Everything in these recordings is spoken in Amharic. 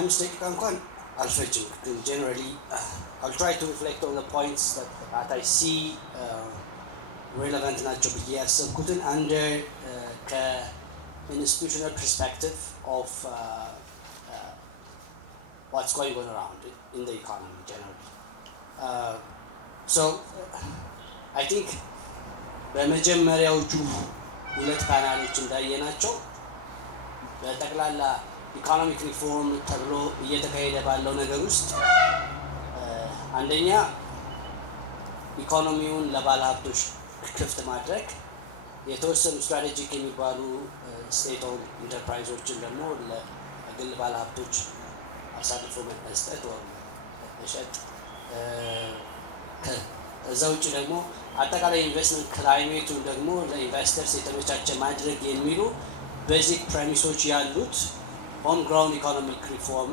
mistake እንኳን አልፈጅም ግን generally I'll try to reflect on the points that I see relevant ናቸው ብዬ ያሰብኩትን under institutional perspective of what's going on around in the economy generally. So I think በመጀመሪያዎቹ ሁለት ፓናሎች እንዳየናቸው በጠቅላላ ኢኮኖሚክ ሪፎርም ተብሎ እየተካሄደ ባለው ነገር ውስጥ አንደኛ ኢኮኖሚውን ለባለሀብቶች ክፍት ማድረግ የተወሰኑ ስትራቴጂክ የሚባሉ ስቴት ኦውንድ ኢንተርፕራይዞችን ደግሞ ለግል ባለሀብቶች አሳልፎ መስጠት ወይ መሸጥ ከዛ ውጭ ደግሞ አጠቃላይ ኢንቨስትመንት ክላይሜቱን ደግሞ ለኢንቨስተርስ የተመቻቸ ማድረግ የሚሉ ቤዚክ ፕሬሚሶች ያሉት ኦን ግራውንድ ኢኮኖሚክ ሪፎርም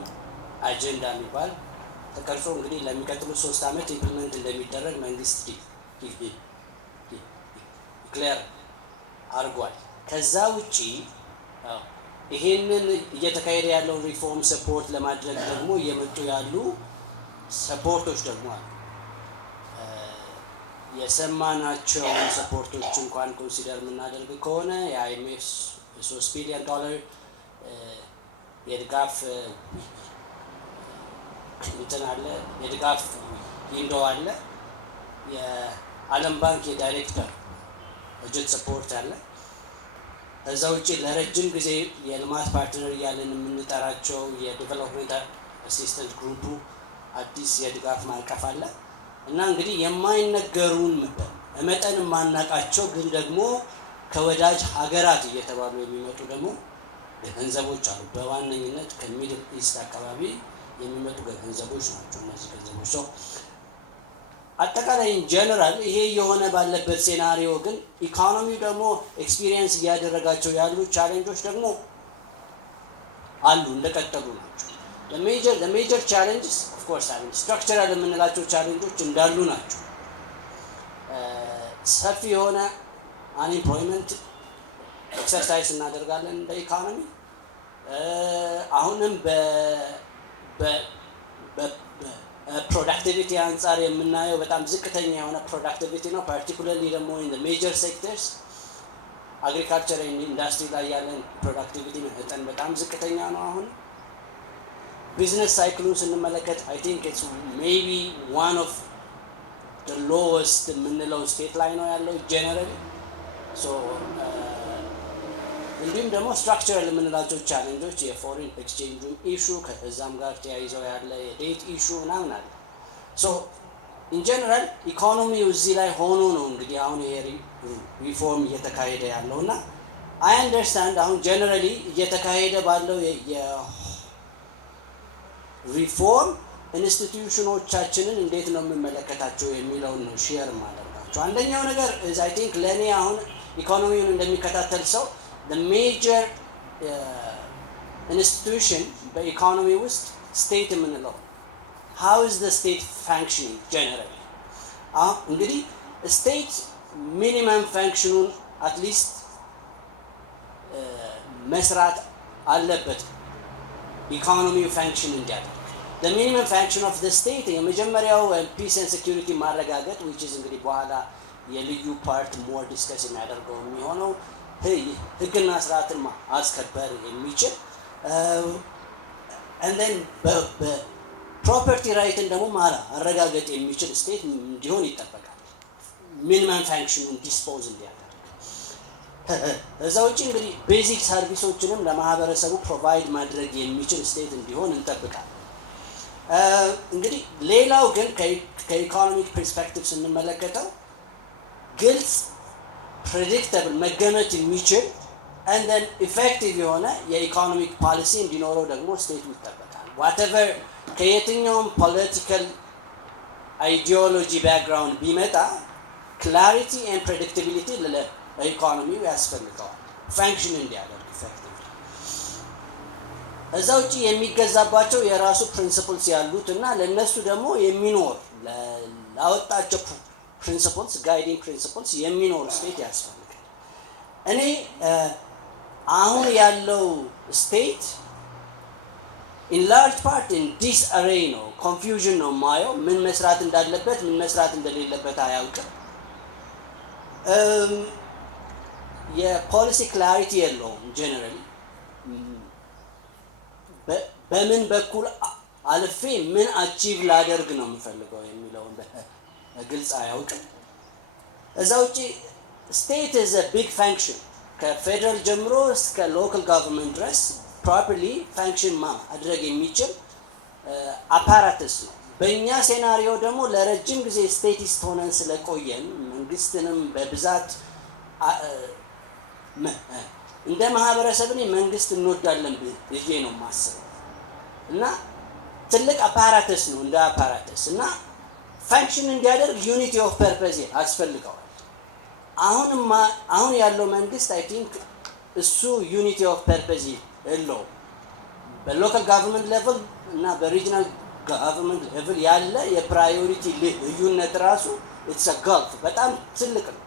አጀንዳ የሚባል ተቀርጾ እንግዲህ ለሚቀጥሉት 3 ዓመት ኢምፕሊመንት እንደሚደረግ መንግስት ዲክሌር አድርጓል። ከዛ ውጪ ይሄንን እየተካሄደ ያለው ሪፎርም ሰፖርት ለማድረግ ደግሞ እየመጡ ያሉ ሰፖርቶች ደግሞ አሉ። የሰማናቸው ሰፖርቶች እንኳን ኮንሲደር የምናደርግ ከሆነ የአይኤምኤፍ $3 ቢሊዮን የድጋፍ እንትን አለ፣ የድጋፍ ዊንዶ አለ፣ የዓለም ባንክ የዳይሬክተር በጀት ሰፖርት አለ። ከዛ ውጪ ለረጅም ጊዜ የልማት ፓርትነር እያለን የምንጠራቸው የዴቨሎፕመንት አሲስተንት ግሩፑ አዲስ የድጋፍ ማዕቀፍ አለ እና እንግዲህ የማይነገሩን መጠን የማናቃቸው ግን ደግሞ ከወዳጅ ሀገራት እየተባሉ የሚመጡ ደግሞ ገንዘቦች አሉ። በዋነኝነት ከሚድል ኢስት አካባቢ የሚመጡ ገንዘቦች ናቸው እነዚህ ገንዘቦች። አጠቃላይ ጀነራል ይሄ የሆነ ባለበት ሴናሪዮ ግን ኢኮኖሚው ደግሞ ኤክስፒሪየንስ እያደረጋቸው ያሉ ቻሌንጆች ደግሞ አሉ፣ እንደቀጠሉ ናቸው። the major challenges of course structural የምንላቸው ቻሌንጆች እንዳሉ ናቸው። ሰፊ የሆነ አንኤምፕሎይመንት ኤክሰርሳይዝ እናደርጋለን እንደ ኢኮኖሚ። አሁንም ፕሮዳክቲቪቲ አንጻር የምናየው በጣም ዝቅተኛ የሆነ ፕሮዳክቲቪቲ ነው። ፓርቲኩላርሊ ደግሞ ኢን ሜጀር ሴክተርስ አግሪካልቸር ኢንዳስትሪ ላይ ያለን ፕሮዳክቲቪቲ መጠን በጣም ዝቅተኛ ነው። አሁን ቢዝነስ ሳይክሉን ስንመለከት አይ ቲንክ ኢትስ ሜቢ ዋን ኦፍ ዘ ሎወስት የምንለው ስቴት ላይ ነው ያለው ጀነራሊ። እንዲሁም ደግሞ ስትራክቸራል የምንላቸው ቻሌንጆች የፎሪን ኤክስቼንጁ ኢሹ ከዛም ጋር ተያይዘው ያለ የዴት ኢሹ ምናምን አለ። ኢን ጀነራል ኢኮኖሚው እዚህ ላይ ሆኖ ነው እንግዲህ አሁን ይሄ ሪፎርም እየተካሄደ ያለው እና አይ አንደርስታንድ አሁን ጀነራሊ እየተካሄደ ባለው የሪፎርም ኢንስቲትዩሽኖቻችንን እንዴት ነው የምንመለከታቸው የሚለውን ነው ሼር ማድረጋቸው። አንደኛው ነገር አይ ቲንክ ለእኔ አሁን ኢኮኖሚውን እንደሚከታተል ሰው the major institution በኢኮኖሚ ውስጥ ስቴት የምንለው how is the state functioning generally? እንግዲህ ስቴት ሚኒመም ፋንክሽኑን አትሊስት መስራት አለበት ኢኮኖሚው ፋንክሽን እንዲያደርግ። the minimum function of the state የመጀመሪያው peace and security ማረጋገጥ which is እንግዲህ በኋላ የልዩ ፓርት ሞር ዲስከስ የሚያደርገው የሚሆነው ህግና ስርዓትን ማስከበር የሚችል and then ፕሮፐርቲ ራይትን ደግሞ ማረጋገጥ የሚችል ስቴት እንዲሆን ይጠበቃል። ሚኒመም ፋንክሽኑን ዲስፖዝ እንዲያደርግ። እዛ ውጭ እንግዲህ ቤዚክ ሰርቪሶችንም ለማህበረሰቡ ፕሮቫይድ ማድረግ የሚችል ስቴት እንዲሆን እንጠብቃለን። እንግዲህ ሌላው ግን ከኢኮኖሚክ ፐርስፔክቲቭ ስንመለከተው ግልጽ ፕሬዲክተብል መገመት የሚችል and then effective የሆነ የኢኮኖሚክ ፖሊሲ እንዲኖረው ደግሞ ስቴቱ ይጠበቃል። whatever ከየትኛውም ፖለቲካል አይዲዮሎጂ ባክግራውንድ ቢመጣ ክላሪቲ and predictability ለኢኮኖሚው ያስፈልገዋል ፋንክሽን እንዲያደርግ effectively። እዛ ውጪ የሚገዛባቸው የራሱ ፕሪንሲፕልስ ያሉት እና ለነሱ ደግሞ የሚኖር ላወጣቸው ፕሪንሲፕልስ ጋይዲንግ ፕሪንሲፕልስ የሚኖር ስቴት ያስፈልጋል። እኔ አሁን ያለው ስቴት in large part in disarray ነው confusion ነው ማየው ምን መስራት እንዳለበት ምን መስራት እንደሌለበት አያውቅም የፖሊሲ ክላሪቲ የለውም ጀነራሊ በምን በኩል አልፌ ምን አቺቭ ላደርግ ነው የምፈልገው የሚለውን በግልጽ አያውቅም እዛ ውጪ state is a big function ከፌደራል ጀምሮ እስከ local government ድረስ properly function ማድረግ የሚችል apparatus ነው በእኛ ሴናሪዮ ደግሞ ለረጅም ጊዜ ስቴቲስት ሆነን ስለቆየን መንግስትንም በብዛት እንደ ማህበረሰብን መንግስት እንወዳለን ብዬ ነው ማስበው እና ትልቅ apparatus ነው እንደ apparatus እና function እንዲያደርግ unity of purpose ያስፈልገዋል አሁን ያለው መንግስት I think እሱ unity of purpose የለው በሎካል government level እና በሪጂናል government level ያለ የፕራዮሪቲ ልዩነት ራሱ it's a gulf በጣም ትልቅ ነው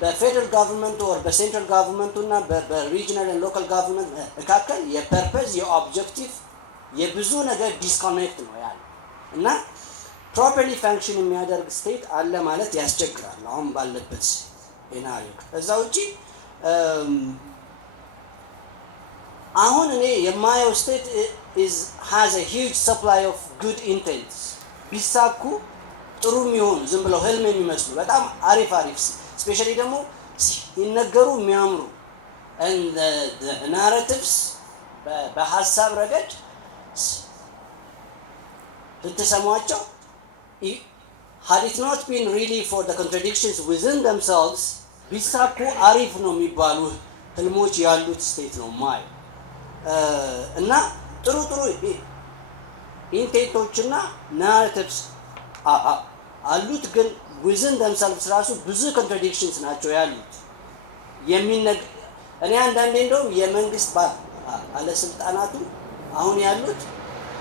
በፌደራል government or በሴንትራል government እና በሪጂናል and local government መካከል የፐርፐዝ የኦብጀክቲቭ የብዙ ነገር ዲስኮኔክት ነው ያለው እና properly function የሚያደርግ ስቴት አለ ማለት ያስቸግራል አሁን ባለበት ሴናሪዮ እዛ ውጪ አሁን እኔ የማየው ስቴት has a huge supply of good intents ቢሳኩ ጥሩ የሚሆኑ ዝም ብለው ህልም የሚመስሉ በጣም አሪፍ especially ደግሞ ሲነገሩ የሚያምሩ and the narratives በሐሳብ ረገድ ልትሰሟቸው had it not been really for the contradictions within themselves ቢሳኩ አሪፍ ነው የሚባሉ ህልሞች ያሉት ስቴት ነው ማይ እና ጥሩ ኢንቴንቶችና ናሬቲቭስ አሉት ግን within themselves ራሱ ብዙ contradictions ናቸው ያሉት እኔ አንዳንዴ እንደውም የመንግስት ባለስልጣናቱ አሁን ያሉት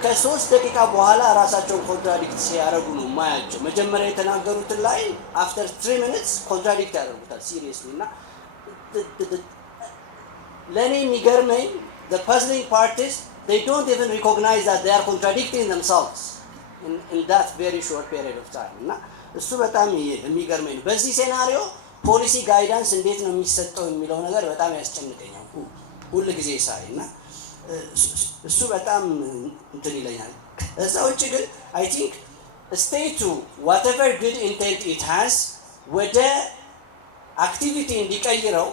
ከ3 ደቂቃ በኋላ ራሳቸውን ኮንትራዲክት ሲያደርጉ ነው ማያቸው መጀመሪያ የተናገሩትን ላይ after 3 minutes ኮንትራዲክት ያደርጉታል seriously እና ለኔ የሚገርመኝ the puzzling part is they don't even recognize that they are contradicting themselves in that very short period of time እና እሱ በጣም የሚገርመኝ ነው በዚህ ሴናሪዮ ፖሊሲ ጋይዳንስ እንዴት ነው የሚሰጠው የሚለው ነገር በጣም ያስጨንቀኛል ሁሉ ጊዜ ሳይና እሱ በጣም እንትን ይለኛል እዛ ውጪ ግን I think state to whatever good intent it has ወደ አክቲቪቲ እንዲቀይረው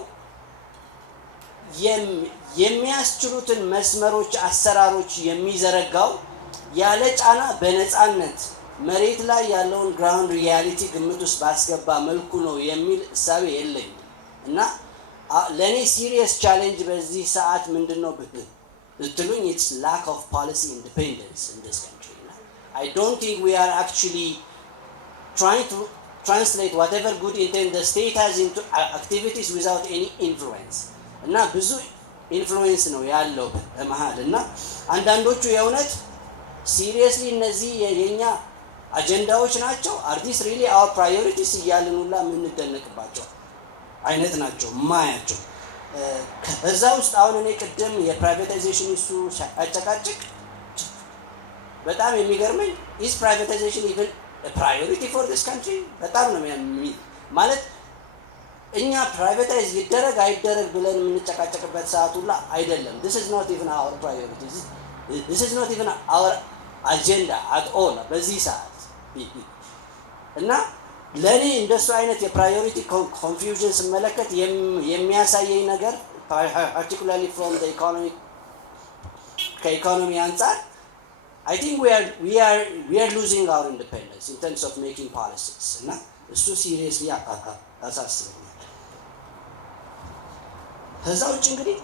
የሚያስችሉትን መስመሮች አሰራሮች የሚዘረጋው ያለ ጫና በነፃነት መሬት ላይ ያለውን ግራውንድ ሪያሊቲ ግምት ውስጥ ባስገባ መልኩ ነው የሚል እሳቤ የለኝ እና ለኔ ሲሪየስ ቻሌንጅ በዚህ ሰዓት ምንድነው ብትሉኝ it's lack of policy independence in this country I don't think we are actually trying to translate whatever good intent the state has into activities without any influence እና ብዙ ኢንፍሉዌንስ ነው ያለው በመሃል እና አንዳንዶቹ የእውነት ሲሪየስሊ እነዚህ የኛ አጀንዳዎች ናቸው are these really our priorities እያልን ሁላ የምንደነቅባቸው አይነት ናቸው ማያቸው ከዛ ውስጥ አሁን እኔ ቅድም የፕራይቬታይዜሽን እሱ አጨቃጭቅ በጣም የሚገርመኝ is privatization even a priority for this country በጣም ነው ማለት እኛ ፕራይቬታይዝ ይደረግ አይደረግ ብለን የምንጨቃጨቅበት ሰዓት ሁላ አይደለም this is not even our priority this is not even our agenda at all በዚህ ሰዓት እና ለኔ እንደሱ አይነት የፕራዮሪቲ ኮንፊውዥን ስመለከት የሚያሳየኝ ነገር particularly from the economy አንፃር I think we are losing our independence in terms of making policies እና እሱ seriously አሳስበኛል ከዛው እንግዲህ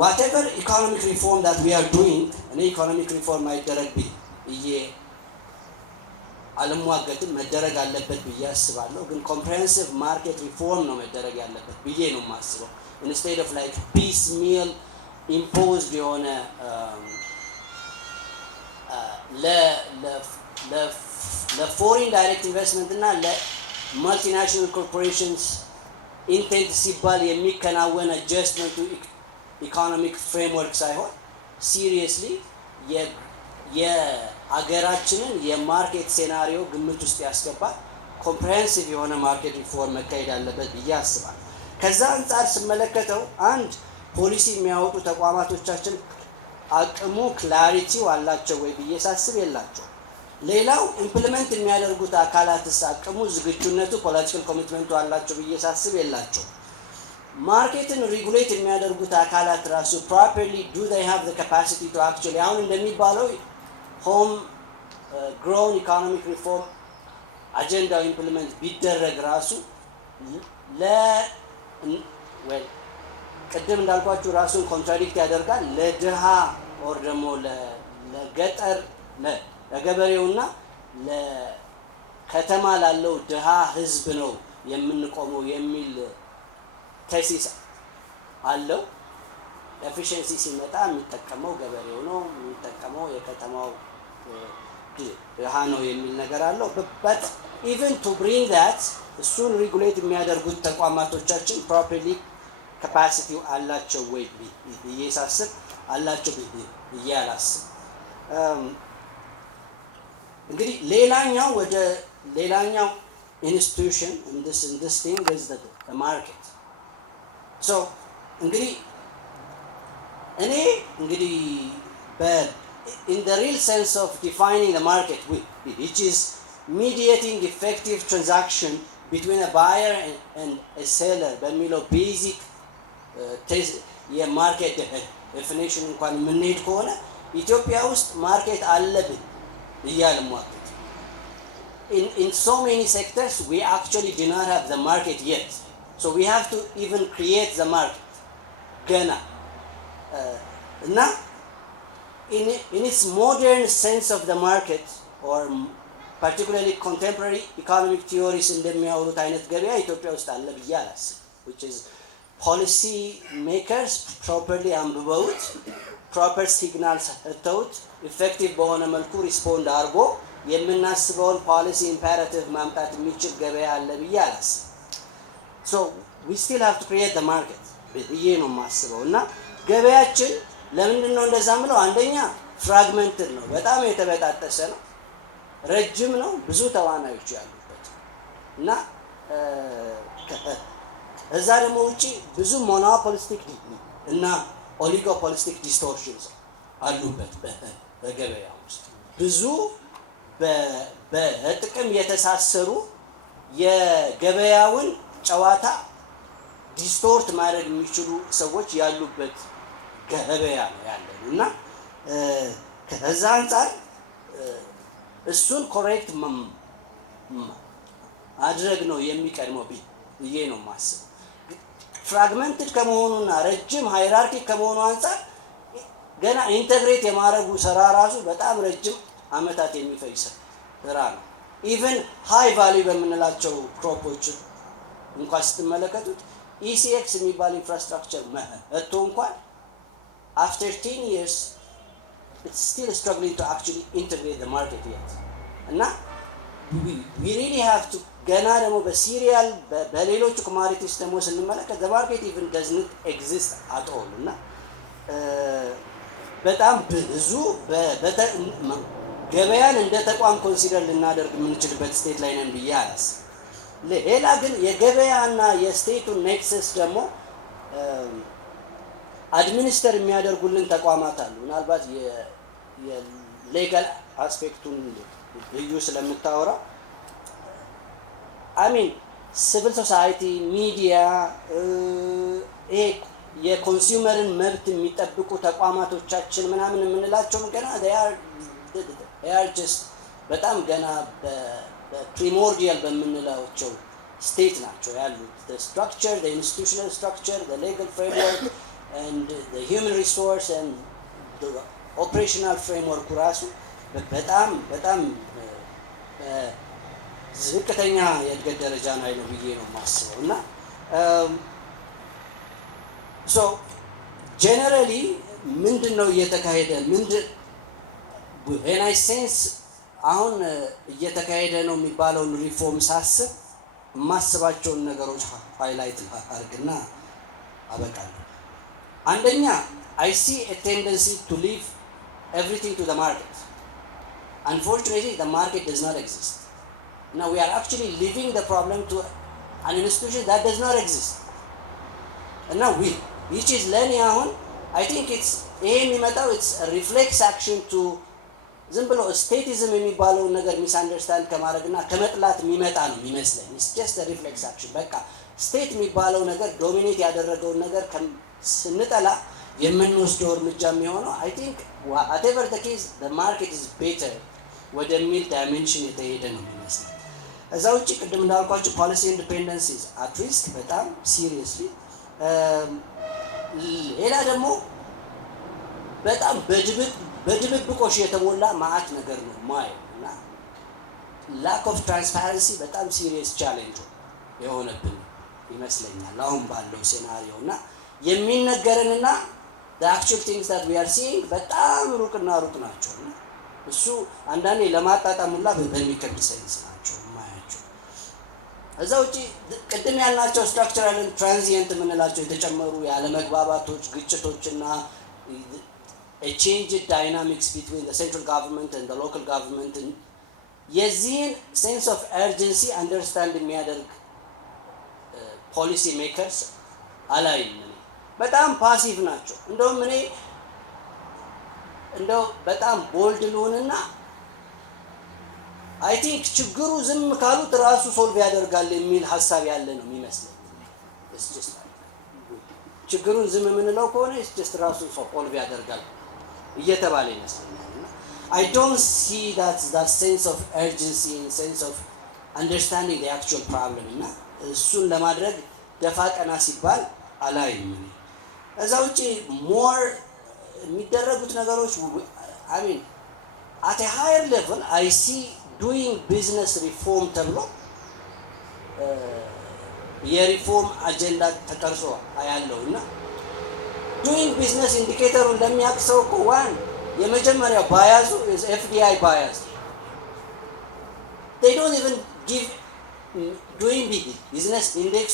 whatever economic reform that we are doing and economic reform አይደረግ ብዬ አለሟገትም መደረግ አለበት ብዬ አስባለሁ ግን comprehensive market reform ነው መደረግ ያለበት ብዬ ነው የማስበው instead of like piecemeal imposed የሆነ ለፎሪን ዳይሬክት ኢንቨስትመንት እና ለመልቲናሽናል ኮርፖሬሽንስ ኢንቴንት ሲባል የሚከናወን adjustment to ኢኮኖሚክ ፍሬምወርክ ሳይሆን ሲሪየስሊ የአገራችንን የማርኬት ሴናሪዮ ግምት ውስጥ ያስገባ ኮምፕሬሄንሲቭ የሆነ ማርኬት ሪፎርም መካሄድ አለበት ብዬ አስባለሁ። ከዛ አንጻር ስመለከተው አንድ ፖሊሲ የሚያወጡ ተቋማቶቻችን አቅሙ ክላሪቲው አላቸው ወይ ብዬ ሳስብ የላቸው። ሌላው ኢምፕሊመንት የሚያደርጉት አካላትስ አቅሙ፣ ዝግጁነቱ፣ ፖለቲካል ኮሚትመንቱ አላቸው ብዬ ሳስብ የላቸው። ማርኬትን ሪጉሌት የሚያደርጉት አካላት ራሱ ፕሮፐርሊ ዱ they have the capacity to actually አሁን እንደሚባለው ሆም ግሮውን ኢኮኖሚክ ሪፎርም አጀንዳው ኢምፕሊመንት ቢደረግ ራሱ ቅድም እንዳልኳችሁ ራሱን ኮንትራዲክት ያደርጋል። ለድሃ ኦር ደግሞ ለገጠር ለገበሬውና ለከተማ ላለው ድሃ ህዝብ ነው የምንቆመው የሚል ቴሲስ አለው። ኤፊሽንሲ ሲመጣ የሚጠቀመው ገበሬው ነው፣ የሚጠቀመው የከተማው ድሃ ነው የሚል ነገር አለው። but even to bring that እሱን ሪጉሌት የሚያደርጉት ተቋማቶቻችን ፕሮፐርሊ ካፓሲቲው አላቸው ወይ ብዬ ሳስብ አላቸው ብዬ አላስብ። እንግዲህ ሌላኛው ኢንስቲትዩሽን in this thing is the market. so እንግዲህ እኔ in the real sense of defining the market, which is mediating effective transaction between a buyer and a seller በሚለው ቤዚክ የማርኬት ዴፊኒሽን እንኳን የምንሄድ ከሆነ ኢትዮጵያ ውስጥ ማርኬት አለብን እያልን ማርኬት in so many sectors we actually do not have the market yet, so we have to even create the market ገና እና in its modern sense of the market or particularly contemporary economic theories እንደሚያወሩት አይነት ገበያ ኢትዮጵያ ውስጥ አለ ብዬ አላስብም። which is policy makers properly አንብበውት proper signals ሰጥተውት effective በሆነ መልኩ ሪስፖንድ አድርጎ የምናስበውን policy imperative ማምጣት የሚችል ገበያ አለ ብዬ አላስብም። so we still have to create the market ብዬ ነው የማስበው። እና ገበያችን ለምንድን ነው እንደዛ ምለው? አንደኛ ፍራግመንትድ ነው፣ በጣም የተበጣጠሰ ነው፣ ረጅም ነው፣ ብዙ ተዋናዮች ያሉበት እና እዛ ደግሞ ውጪ ብዙ ሞኖፖሊስቲክ እና ኦሊጎፖሊስቲክ ዲስቶርሽንስ አሉበት በገበያ ውስጥ ብዙ በጥቅም የተሳሰሩ የገበያውን ጨዋታ ዲስቶርት ማድረግ የሚችሉ ሰዎች ያሉበት ገበያ ነው ያለው እና ከዛ አንፃር እሱን ኮሬክት ማድረግ ነው የሚቀድመው ብዬ ነው የማስበው። ፍራግመንትድ ከመሆኑና ረጅም ሃይራርኪ ከመሆኑ አንፃር ገና ኢንተግሬት የማድረጉ ስራ ራሱ በጣም ረጅም አመታት የሚፈጅ ስራ ነው። ኢቨን ሃይ ቫልዩ በምንላቸው ክሮፖች እንኳን ስትመለከቱት ኢሲኤክስ የሚባል ኢንፍራስትራክቸር መጥቶ እንኳን after 10 years it's still struggling to actually integrate the market yet. እና we really have to ገና ደግሞ በሲሪያል በሌሎቹ ኮማዲቲስ ደግሞ ስንመለከት the market even does not exist at all እና በጣም ብዙ ገበያን እንደ ተቋም ኮንሲደር ልናደርግ የምንችልበት ስቴት ላይ ነን ብዬ አላስብም። ሌላ ግን የገበያና የስቴቱን ኔክሰስ ደግሞ አድሚኒስተር የሚያደርጉልን ተቋማት አሉ። ምናልባት የሌጋል አስፔክቱን ልዩ ስለምታወራ ሲቪል ሶሳይቲ፣ ሚዲያ፣ ይሄ የኮንሱመርን መብት የሚጠብቁ ተቋማቶቻችን ምናምን የምንላቸው ገና they are just በጣም ገና በፕሪሞርዲያል በምንላቸው ስቴት ናቸው ያሉት። the structure, the institutional structure, the legal framework and the human resource and the operational framework ራሱ በጣም ዝቅተኛ የእድገት ደረጃ ላይ ነው ብዬ ነው የማስበው እና so generally ምንድነው እየተካሄደ when I sense አሁን እየተካሄደ ነው የሚባለውን ሪፎርም ሳስብ የማስባቸውን ነገሮች ሃይላይት አድርግና አበቃለሁ። አንደኛ I see a tendency to leave everything to the market. Unfortunately, the market does not exist. Now we are actually leaving the problem to an institution that does not exist. And now which is learning on, I think it's a reflex action to ዝም ብሎ ስቴቲዝም የሚባለው ነገር ሚስ አንደርስታንድ ከማድረግና ከመጥላት የሚመጣ ነው የሚመስለኝ። ኢትስ ጀስት አ ሪፍሌክስ አክሽን። በቃ ስቴት የሚባለው ነገር ዶሚኔት ያደረገውን ነገር ስንጠላ የምንወስደው እርምጃ የሚሆነው አይ ቲንክ whatever the case the market is better ወደሚል ዳይሜንሽን የተሄደ ነው የሚመስለኝ። እዛ ውጭ ቅድም እንዳልኳችሁ ፖሊሲ ኢንዲፔንደንስ ኢዝ አት ሪስክ በጣም ሲሪየስሊ። ሌላ ደግሞ በጣም በድብብቆሽ የተሞላ ማአት ነገር ነው ማየው እና ላክ ኦፍ ትራንስፓረንሲ በጣም ሲሪየስ ቻሌንጅ የሆነብን ይመስለኛል አሁን ባለው ሴናሪዮ እና የሚነገረንና the actual things that we are seeing በጣም ሩቅና ሩቅ ናቸው እና እሱ አንዳንዴ ለማጣጣም ሁላ በሚከብድ ሳይንስ ናቸው ማያቸው። እዛ ውጪ ቅድም ያልናቸው ስትራክቸራል ትራንዚየንት የምንላቸው የተጨመሩ ያለመግባባቶች ግጭቶችና a change in dynamics between the central government and the local government የዚህን sense of urgency understand የሚያደርግ policy makers አላይም። በጣም ፓሲቭ ናቸው። እንደው በጣም ቦልድ ልሆንና አይ ቲንክ ችግሩ ዝም ካሉት ራሱ ሶልቭ ያደርጋል የሚል ሐሳብ ያለ ነው የሚመስለኝ። ችግሩን ዝም የምንለው ከሆነ ራሱ ሶልቭ ያደርጋል እየተባለ ይመስለኛል። I don't see that sense of urgency and sense of understanding the actual problem እና እሱን ለማድረግ ደፋ ቀና ሲባል አላይም። እዛ ውጪ ሞር የሚደረጉት ነገሮች I mean at a higher level I see doing business reform ተብሎ የሪፎርም አጀንዳ ተቀርጾ አያለው እና doing business ኢንዲኬተሩን ለሚያክሰው እኮ ዋን የመጀመሪያው ባያዙ is FDI bias. They don't even give doing business index.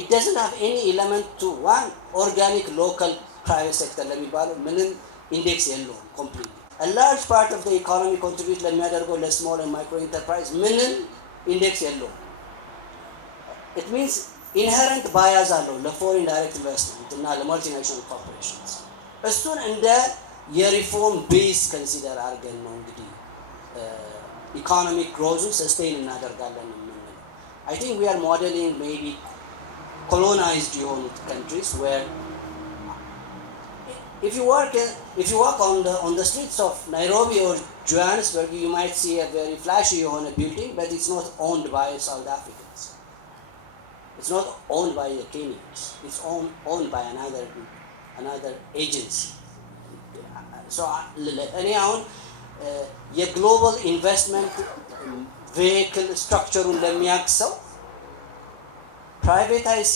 It doesn't have any element to one organic local private sector ለሚባለው ምንም ኢንዴክስ የለውም completely. A large part of the economy contribute ለሚያደርገው ለስሞል and micro enterprise ምንም ኢንዴክስ የለውም. It means inherent bias አለው ለፎሬን ዳይሬክት ኢንቨስትመንት እና ለማልቲናሽናል ኮርፖሬሽንስ። እሱን እንደ የሪፎርም ቤዝ ኮንሲደር አድርገን ነው እንግዲህ ኢኮኖሚክ ግሮዙን ሰስቴን እናደርጋለን የምንለው። I think we are modeling maybe colonized countries where if you walk on the streets of Nairobi or Johannesburg you might see a very flashy building but it's not owned by South Africans. It's not owned by the Kenyans. It's owned by another agency. So እኔ አሁን የግሎባል ኢንቨስትመንት ቬሂክል ስትራክቸሩን ለሚያክሰው ፕራይቬታይዝ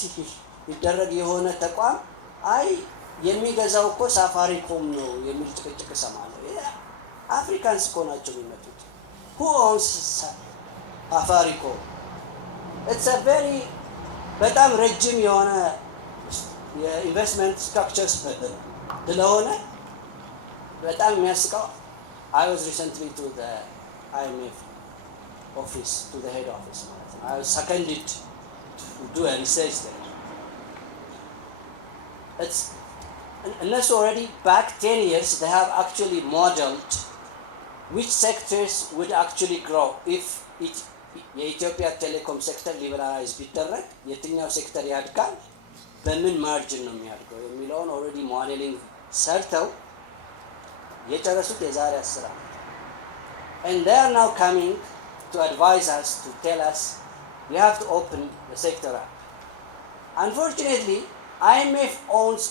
ይደረግ የሆነ ተቋም አይ የሚገዛው እኮ ሳፋሪኮም ነው የሚል ጭቅጭቅ እሰማለሁ። አፍሪካንስ እኮ ናቸው የሚመጡት። who owns ሳፋሪኮም? it's a very በጣም ረጅም የሆነ የኢንቨስትመንት ስትራክቸር ስለሆነ በጣም የሚያስቀው I was recently to the IMF office, to the head office. I was seconded to do a research there. Unless already back 10 years they have actually modeled which sectors would actually grow if የኢትዮጵያ ቴሌኮም ሴክተር ሊበራላይዝ ቢደረግ የትኛው ሴክተር ያድጋል በምን ማርጅን ነው የሚያድገው የሚለውን ኦልሬዲ ሞዴሊንግ ሰርተው የጨረሱት የዛሬ 10 ዓመት and they are now coming to advise us to tell us we have to open the sector up. Unfortunately IMF owns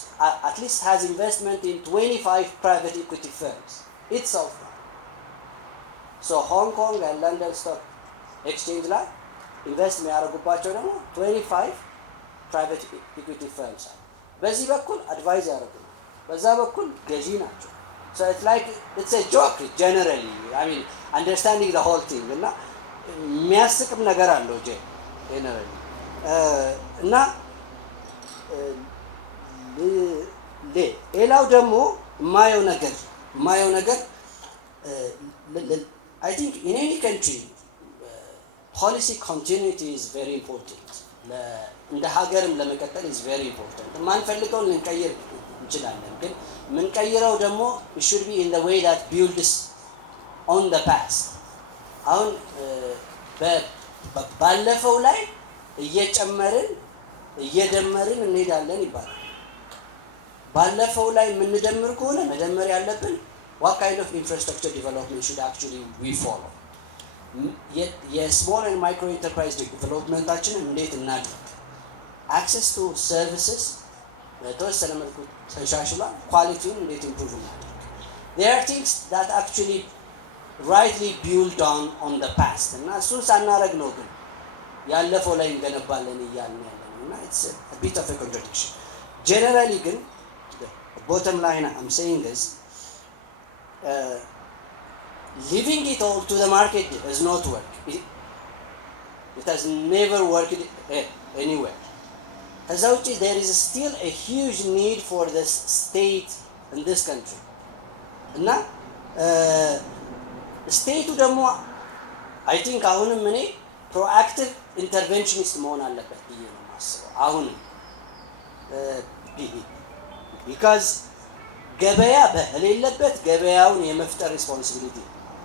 at least has investment in 25 private equity firms itself. So Hong Kong and London stock exchange ላይ ኢንቨስት የሚያደርጉባቸው ደግሞ 25 private equity firms በዚህ በኩል አድቫይዝ ያደርጉ በዛ በኩል ገዢ ናቸው። So it's a joke generally. I mean understanding the whole thing እና የሚያስቅም ነገር አለው generally እና ሌላው ደግሞ የማየው ነገር I think in any country policy continuity is very important. እንደ ሀገርም ለመቀጠል is very important. ማንፈልገውን ልንቀይር እንችላለን፣ ግን ምንቀይረው ደግሞ it should be in the way that builds on the past. አሁን ባለፈው ላይ እየጨመርን እየደመርን እንሄዳለን ይባላል። ባለፈው ላይ የምንደምር ከሆነ መደመር ያለብን what kind of infrastructure development should actually we follow? የስሞል ኤንድ ማይክሮ ኢንተርፕራይዝ ዲቨሎፕመንታችንን እንዴት እናድርግ? አክሰስ ቱ ሰርቪስስ በተወሰነ መልኩ ተሻሽሏል። ኳሊቲውን እንዴት ኢምፕሩቭ እናድርግ? there are things that actually rightly build on the past እና እሱን ሳናረግ ነው ግን ያለፈው ላይ እንገነባለን እያልን ያለን እና it's a bit of a contradiction. Generally ግን bottom line I'm saying is leaving it all to the market does not work. It has never worked anywhere. ከዛ ውጪ there is still a huge need for the state in this country እና ስቴቱ ደግሞ I think አሁንም እኔ proactive interventionist መሆን አለበት ብዬ ነው የማስበው አሁንም because ገበያ በሌለበት ገበያውን የመፍጠር ሪስፖንሲቢሊቲ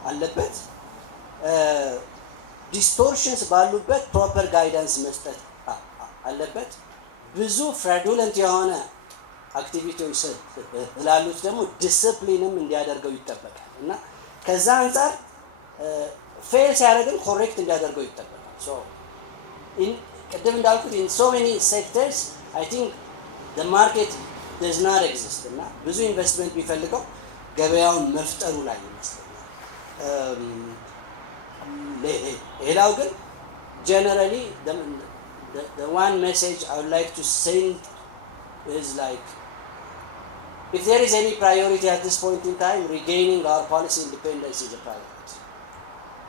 አለበት። ዲስቶርሽንስ ባሉበት ፕሮፐር ጋይዳንስ መስጠት አለበት። ብዙ ፍራዱለንት የሆነ አክቲቪቲዎች ስላሉት ደግሞ ዲስፕሊንም እንዲያደርገው ይጠበቃል እና ከዛ አንጻር ፌል ሲያደርግም ኮሬክት እንዲያደርገው ይጠበቃል። ሶ ቅድም እንዳልኩት in so many sectors I think the market does not exist እና ብዙ ኢንቨስትመንት ቢፈልገው ገበያውን መፍጠሩ ላይ ይመስለኛል። ሌላው ግን generally the one message I would like to send is like if there is any priority at this point in time, regaining our policy independence is a priority.